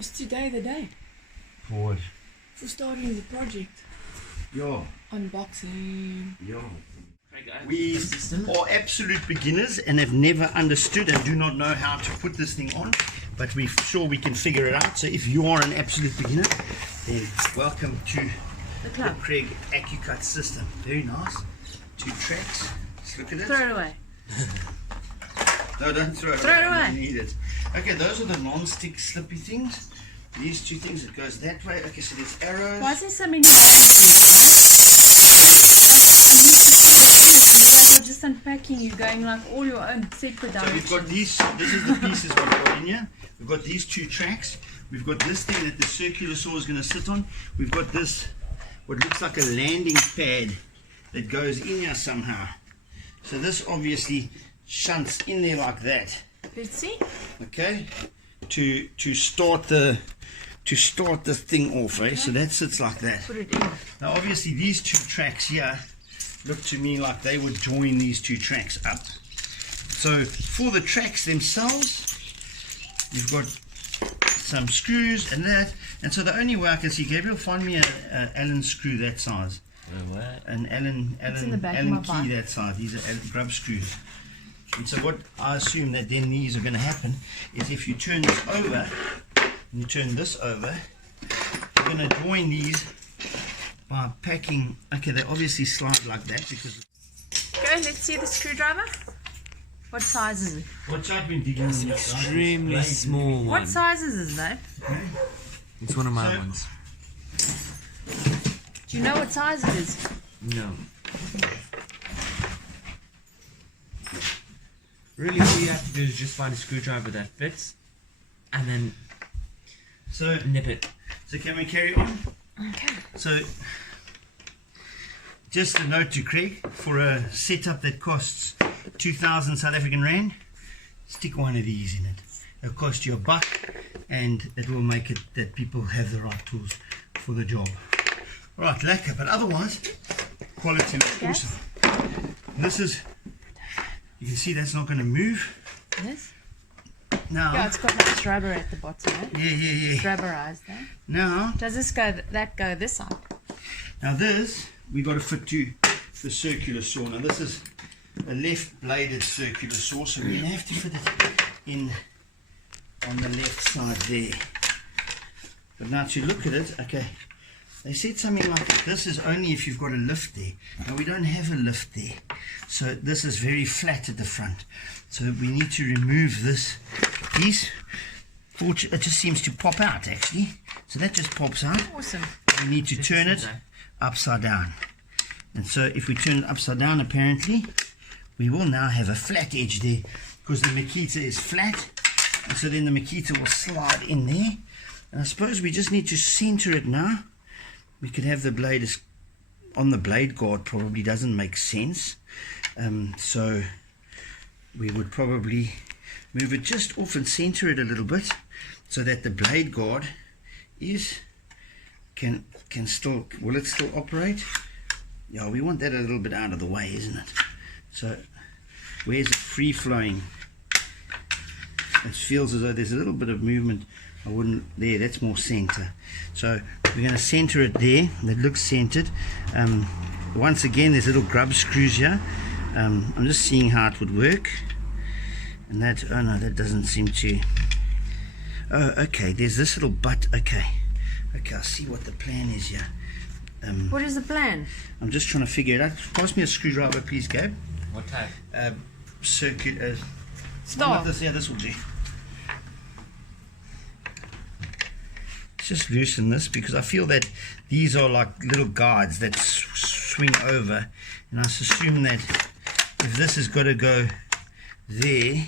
Is today the day For what? for starting the project? Yeah. Unboxing. Yeah. We are absolute beginners and have never understood and do not know how to put this thing on, but we're sure we can figure it out. So if you are an absolute beginner, then welcome to the Kreg Accu cut system. Very nice. 2 tracks. Let's look at it. Throw it away. No, don't throw it Throw away. it away. You need it. Okay, those are the non-stick slippy things. These 2 things, it goes that way. Okay, so there's arrows. Why is there so many you guys are just unpacking, you're going like all your own separate So directions. we've got these, this is the pieces what we've got in here. We've got these 2 tracks. We've got this thing that the circular saw is going to sit on. We've got this, what looks like a landing pad that goes in here somehow. So this obviously shunts in there like that. Let's see. Okay, to start the thing off, eh? So that sits like that. Put it in. Now obviously these 2 tracks here look to me like they would join these 2 tracks up. So for the tracks themselves, you've got some screws and that, and so the only way I can see, Gabriel, find me a Allen screw that size. An Allen key that size. These are grub screws. And so what I assume that then these are going to happen is if you turn this over and you turn this over, you're going to join these by packing. Okay, they obviously slide like that because. Go, let's see the screwdriver. What size is it? Watch out when digging. It's extremely small one. What size is that? Okay. It's one of my ones. Do you know what size it is? No. Really, all you have to do is just find a screwdriver that fits, and then nip it. So can we carry on? Okay. So just a note to Kreg, for a setup that costs 2,000 South African Rand, stick one of these in it. It'll cost you $1 and it will make it that people have the right tools for the job. Right, lekker, but otherwise, quality looks awesome. This is, you can see that's not going to move. Yes. Now, Yeah, it's got like rubber at the bottom. Eh? yeah. Rubberized there. Now, Does this go? That go this side? Now this, we got to fit to the circular saw. Now this is a left-bladed circular saw, so we have to fit it in on the left side there. But now to look at it, okay, they said something like this is only if you've got a lift there. Now we don't have a lift there, so this is very flat at the front. So we need to remove this piece. It just seems to pop out actually. So that just pops out. Awesome. We need to turn it upside down. And so if we turn it upside down, apparently, we will now have a flat edge there because the Makita is flat. And so then the Makita will slide in there. And I suppose we just need to center it now. We could have the blade on the blade guard, probably doesn't make sense. So we would probably move it just off and center it a little bit so that the blade guard can still, will it still operate? Yeah, we want that a little bit out of the way, isn't it? So where's it free flowing? It feels as though there's a little bit of movement. I wouldn't, there, that's more center. So we're going to center it there. That looks centered. Once again, there's little grub screws here. I'm just seeing how it would work. And that, oh no, that doesn't seem to. Oh, okay, there's this little butt. Okay, I see what the plan is here. What is the plan? I'm just trying to figure it out. Pass me a screwdriver, please, Gabe. What type? Circular. Stop. Yeah, this will do. Just loosen this because I feel that these are like little guides that swing over, and I assume that if this has got to go there,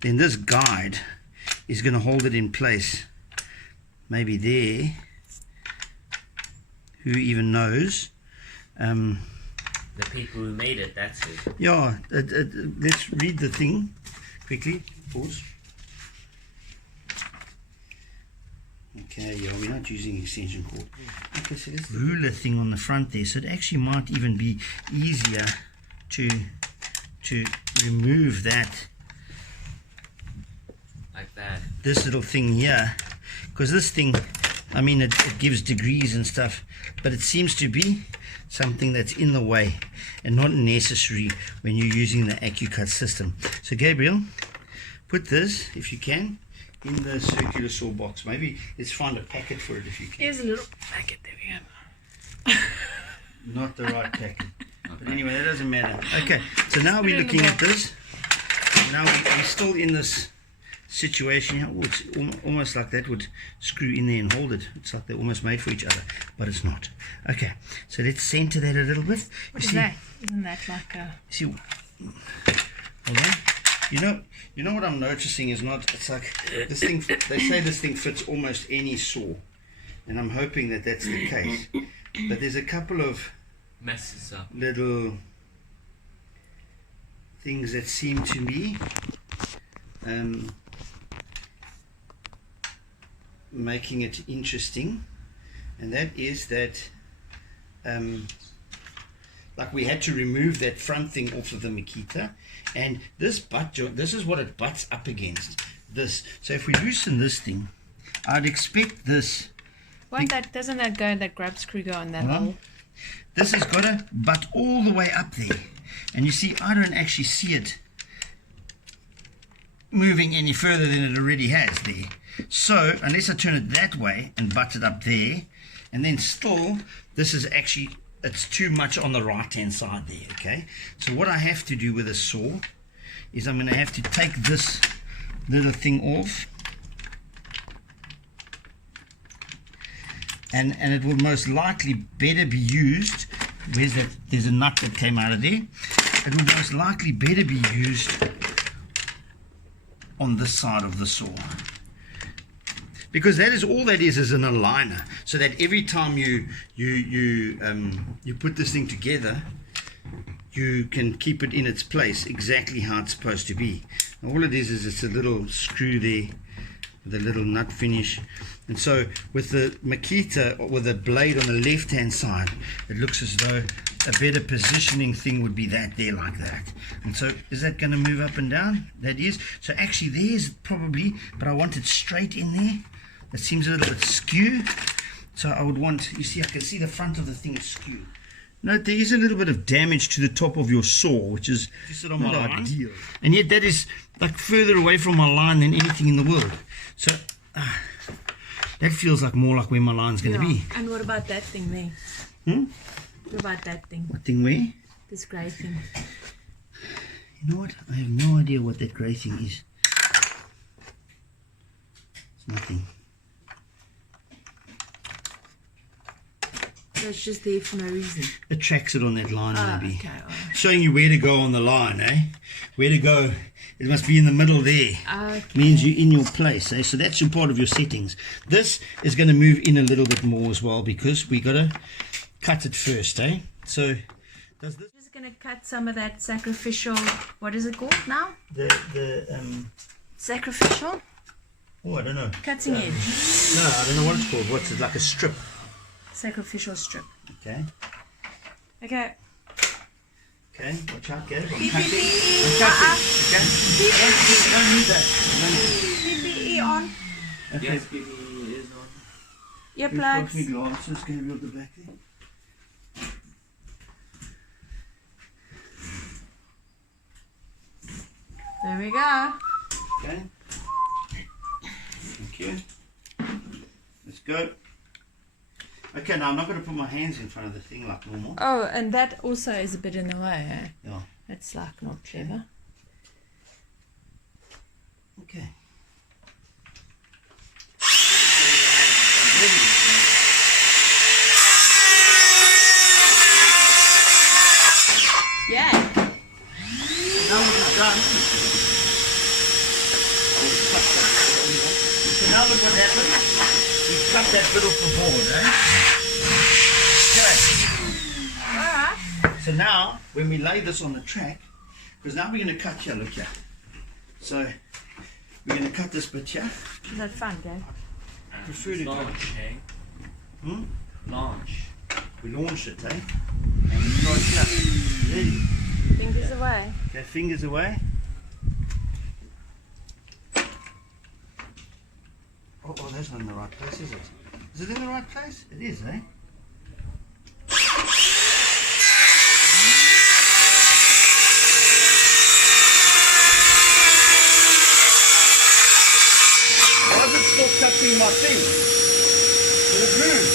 then this guide is going to hold it in place. Maybe there. Who even knows? The people who made it, that's it. Yeah, let's read the thing quickly. Pause. Okay, yeah, we're not using extension cord. Okay, so this ruler thing on the front there, so it actually might even be easier to remove that. Like that. This little thing here because this thing, I mean, it gives degrees and stuff, but it seems to be something that's in the way and not necessary when you're using the Accu cut system. So Gabriel, put this, if you can, in the circular saw box. Maybe let's find a packet for it if you can. Here's a little packet. There we go. Not the right packet. But anyway, that doesn't matter. Okay, so now we're looking at this. Now we're still in this situation here. Oh, it's almost like that would screw in there and hold it. It's like they're almost made for each other, but it's not. Okay, so let's center that a little bit. What is that? Isn't that like a... See, hold on. You know what I'm noticing is not, it's like this thing, they say this thing fits almost any saw, and I'm hoping that that's the case. But there's a couple of messes up little things that seem to me making it interesting, and that is that like we had to remove that front thing off of the Makita, and this butt joint, this is what it butts up against this. So if we loosen this thing, I'd expect this. Doesn't that go, that grab screw go on that hole? This has got to butt all the way up there, and you see I don't actually see it moving any further than it already has there. So unless I turn it that way and butt it up there, and then still this is actually, it's too much on the right hand side there. Okay, so what I have to do with a saw is I'm going to have to take this little thing off, and it will most likely better be used, where's that, there's a nut that came out of there, it will most likely better be used on this side of the saw, because that is all that is an aligner, so that every time you put this thing together, you can keep it in its place exactly how it's supposed to be. And all it is it's a little screw there with a little nut finish. And so with the Makita, with the blade on the left hand side, it looks as though a better positioning thing would be that there, like that. And so is that going to move up and down? That is. So actually there's probably, but I want it straight in there. It seems a little bit skew, so I would want, you see, I can see the front of the thing is skewed. Note there is a little bit of damage to the top of your saw, which is not ideal. And yet that is like further away from my line than anything in the world. So that feels like more like where my line's going to be. And what about that thing there? What about that thing? What thing where? This grey thing. You know what? I have no idea what that grey thing is. It's nothing. So it's just there for no reason. It tracks it on that line, maybe. Okay, right. Showing you where to go on the line, eh? Where to go. It must be in the middle there. Okay. Means you're in your place, eh? So that's your part of your settings. This is going to move in a little bit more as well, because we got to cut it first, eh? So does this? I'm just going to cut some of that sacrificial, what is it called now? Sacrificial? Oh, I don't know. Cutting edge. No, I don't know what it's called. What's it, like a strip? Sacrificial strip. Okay. Okay. Okay, watch out, Gabe. I'm PPE. cutting. Okay. Don't need that. PPE on. Okay. Yes, PPE is on. Earplugs. Got me glasses, Gabe, at the back there. There we go. Okay. Thank you. Let's go. Okay, now I'm not going to put my hands in front of the thing like normal. Oh, and that also is a bit in the way, eh? Yeah. That's like not clever. Okay. Yeah. Now what we've done, so now look what happened. We've cut that bit off the board, eh? Okay. Alright. So now, when we lay this on the track, because now we're going to cut here, look here. So, we're going to cut this bit here. Is that fun, Dad? I prefer to Launch, eh? Hmm? Launch. We launch it, eh? And we start here. Ready? Fingers away. Okay, fingers away. Oh, that's not in the right place, is it? Is it in the right place? It is, eh? Why is it still touching my thing? Does it move?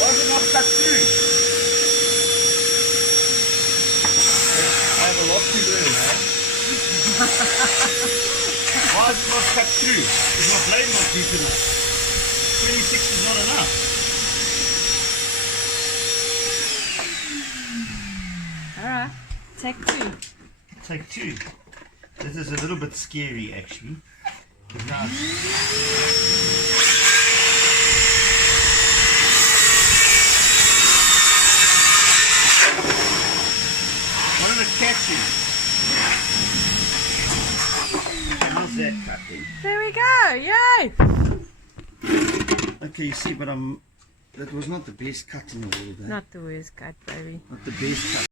Why is it not cut through? I have a lot to learn, eh? Why is it not cut through? Is my blade not deep enough? 26 is not enough. Alright, take 2. Take 2. This is a little bit scary actually. Now one of the catches. How's that cutting? There we go, yay! Okay, you see, but that was not the best cut in the world. Eh? Not the worst cut, baby. Not the best cut.